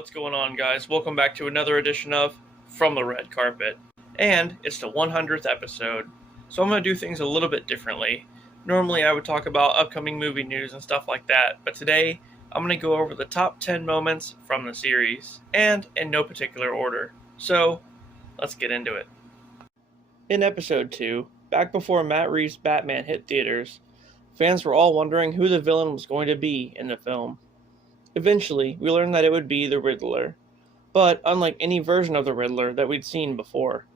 What's going on, guys? Welcome back to another edition of From the Red Carpet. And it's the 100th episode, so I'm going to do things a little bit differently. Normally I would talk about upcoming movie news and stuff like that, but today I'm going to go over the top 10 moments from the series, and in no particular order. So, let's get into it. In episode 2, back before Matt Reeves' Batman hit theaters, fans were all wondering who the villain was going to be in the film. Eventually, we learned that it would be the Riddler, but unlike any version of the Riddler that we'd seen before.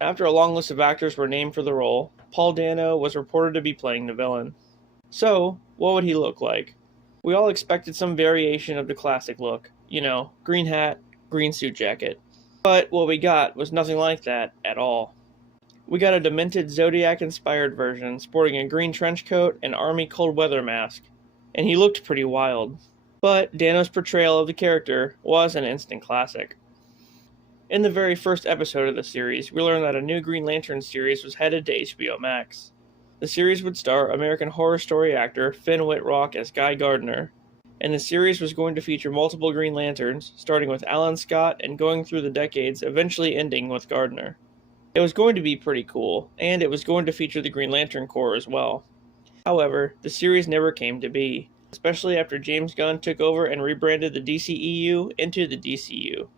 After a long list of actors were named for the role, Paul Dano was reported to be playing the villain. So, what would he look like? We all expected some variation of the classic look, green hat, green suit jacket. But what we got was nothing like that at all. We got a demented Zodiac-inspired version sporting a green trench coat and army cold weather mask, and he looked pretty wild. But Dano's portrayal of the character was an instant classic. In the very first episode of the series, we learned that a new Green Lantern series was headed to HBO Max. The series would star American Horror Story actor Finn Wittrock as Guy Gardner, and the series was going to feature multiple Green Lanterns, starting with Alan Scott and going through the decades, eventually ending with Gardner. It was going to be pretty cool, and it was going to feature the Green Lantern Corps as well. However, the series never came to be, especially after James Gunn took over and rebranded the DCEU into the DCU.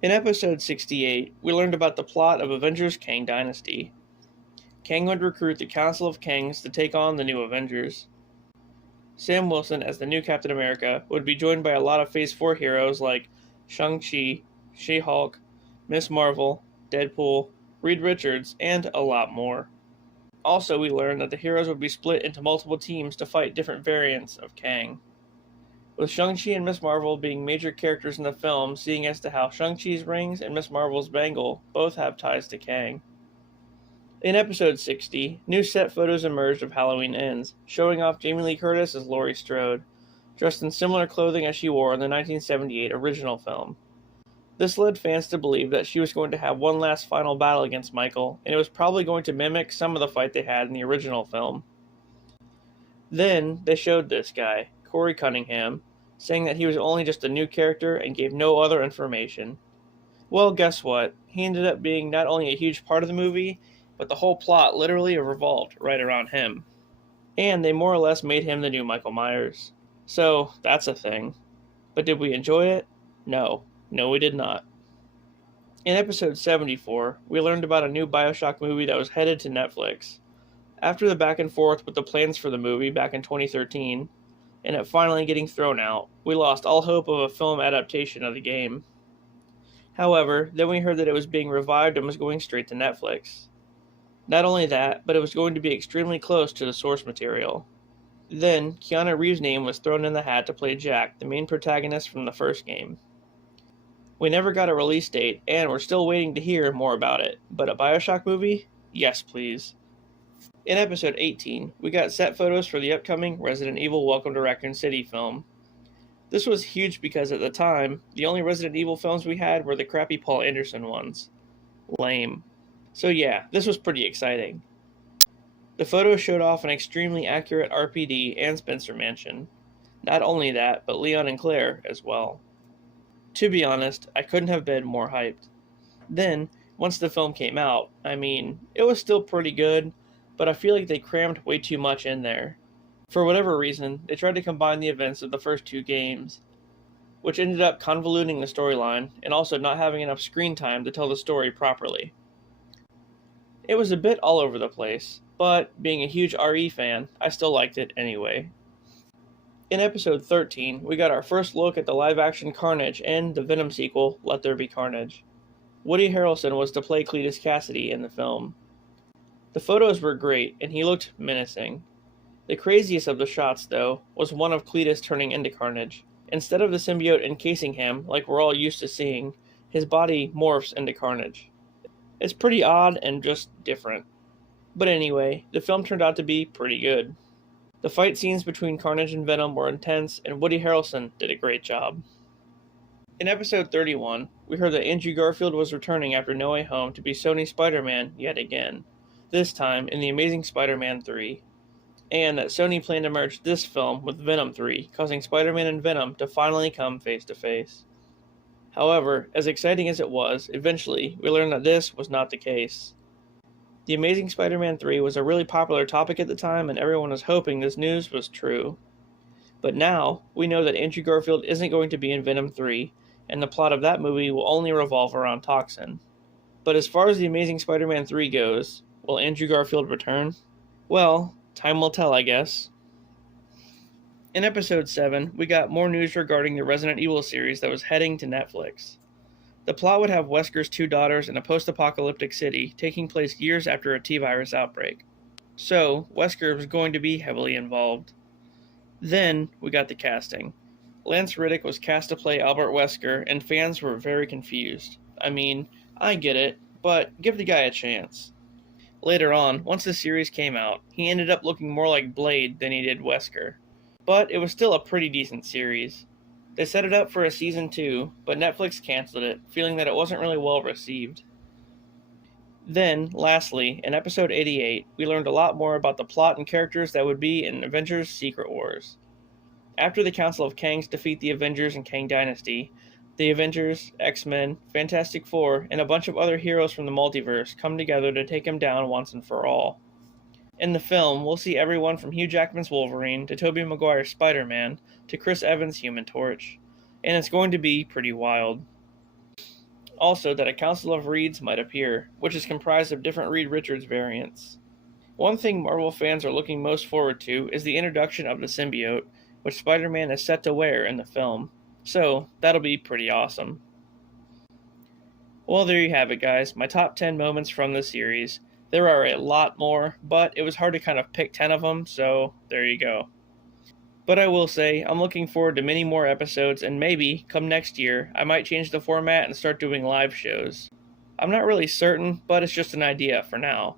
In episode 68, we learned about the plot of Avengers Kang Dynasty. Kang would recruit the Council of Kangs to take on the new Avengers. Sam Wilson, as the new Captain America, would be joined by a lot of Phase 4 heroes like Shang-Chi, She-Hulk, Ms. Marvel, Deadpool, Reed Richards, and a lot more. Also, we learned that the heroes would be split into multiple teams to fight different variants of Kang. With Shang-Chi and Ms. Marvel being major characters in the film, seeing as to how Shang-Chi's rings and Ms. Marvel's bangle both have ties to Kang. In episode 60, new set photos emerged of Halloween Ends, showing off Jamie Lee Curtis as Laurie Strode, dressed in similar clothing as she wore in the 1978 original film. This led fans to believe that she was going to have one last final battle against Michael, and it was probably going to mimic some of the fight they had in the original film. Then, they showed this guy, Corey Cunningham, saying that he was only just a new character and gave no other information. Well, guess what? He ended up being not only a huge part of the movie, but the whole plot literally revolved right around him. And they more or less made him the new Michael Myers. So, that's a thing. But did we enjoy it? No. No, we did not. In episode 74, we learned about a new Bioshock movie that was headed to Netflix. After the back and forth with the plans for the movie back in 2013, and it finally getting thrown out, we lost all hope of a film adaptation of the game. However, then we heard that it was being revived and was going straight to Netflix. Not only that, but it was going to be extremely close to the source material. Then, Keanu Reeves' name was thrown in the hat to play Jack, the main protagonist from the first game. We never got a release date, and we're still waiting to hear more about it. But a Bioshock movie? Yes, please. In episode 18, we got set photos for the upcoming Resident Evil Welcome to Raccoon City film. This was huge because at the time, the only Resident Evil films we had were the crappy Paul Anderson ones. Lame. So yeah, this was pretty exciting. The photos showed off an extremely accurate RPD and Spencer Mansion. Not only that, but Leon and Claire as well. To be honest, I couldn't have been more hyped. Then, once the film came out, it was still pretty good, but I feel like they crammed way too much in there. For whatever reason, they tried to combine the events of the first two games, which ended up convoluting the storyline and also not having enough screen time to tell the story properly. It was a bit all over the place, but being a huge RE fan, I still liked it anyway. In episode 13, we got our first look at the live-action Carnage and the Venom sequel, Let There Be Carnage. Woody Harrelson was to play Cletus Cassidy in the film. The photos were great, and he looked menacing. The craziest of the shots, though, was one of Cletus turning into Carnage. Instead of the symbiote encasing him, like we're all used to seeing, his body morphs into Carnage. It's pretty odd and just different. But anyway, the film turned out to be pretty good. The fight scenes between Carnage and Venom were intense, and Woody Harrelson did a great job. In episode 31, we heard that Andrew Garfield was returning after No Way Home to be Sony's Spider-Man yet again, this time in The Amazing Spider-Man 3. and that Sony planned to merge this film with Venom 3, causing Spider-Man and Venom to finally come face to face. However, as exciting as it was, eventually we learned that this was not the case. The Amazing Spider-Man 3 was a really popular topic at the time, and everyone was hoping this news was true. But now, we know that Andrew Garfield isn't going to be in Venom 3, and the plot of that movie will only revolve around Toxin. But as far as The Amazing Spider-Man 3 goes, will Andrew Garfield return? Well, time will tell, I guess. In episode 7, we got more news regarding the Resident Evil series that was heading to Netflix. The plot would have Wesker's two daughters in a post-apocalyptic city taking place years after a T-virus outbreak. So, Wesker was going to be heavily involved. Then, we got the casting. Lance Reddick was cast to play Albert Wesker, and fans were very confused. I mean, I get it, but give the guy a chance. Later on, once the series came out, he ended up looking more like Blade than he did Wesker. But it was still a pretty decent series. They set it up for a season 2, but Netflix canceled it, feeling that it wasn't really well received. Then, lastly, in episode 88, we learned a lot more about the plot and characters that would be in Avengers Secret Wars. After the Council of Kangs defeat the Avengers and Kang Dynasty, the Avengers, X-Men, Fantastic Four, and a bunch of other heroes from the multiverse come together to take him down once and for all. In the film, we'll see everyone from Hugh Jackman's Wolverine to Tobey Maguire's Spider-Man to Chris Evans' Human Torch, and it's going to be pretty wild. Also, that a Council of Reeds might appear, which is comprised of different Reed Richards variants. One thing Marvel fans are looking most forward to is the introduction of the symbiote, which Spider-Man is set to wear in the film, so that'll be pretty awesome. Well, there you have it, guys, my top 10 moments from the series. There are a lot more, but it was hard to kind of pick 10 of them, so there you go. But I will say, I'm looking forward to many more episodes, and maybe, come next year, I might change the format and start doing live shows. I'm not really certain, but it's just an idea for now.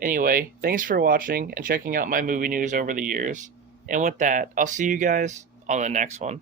Anyway, thanks for watching and checking out my movie news over the years. And with that, I'll see you guys on the next one.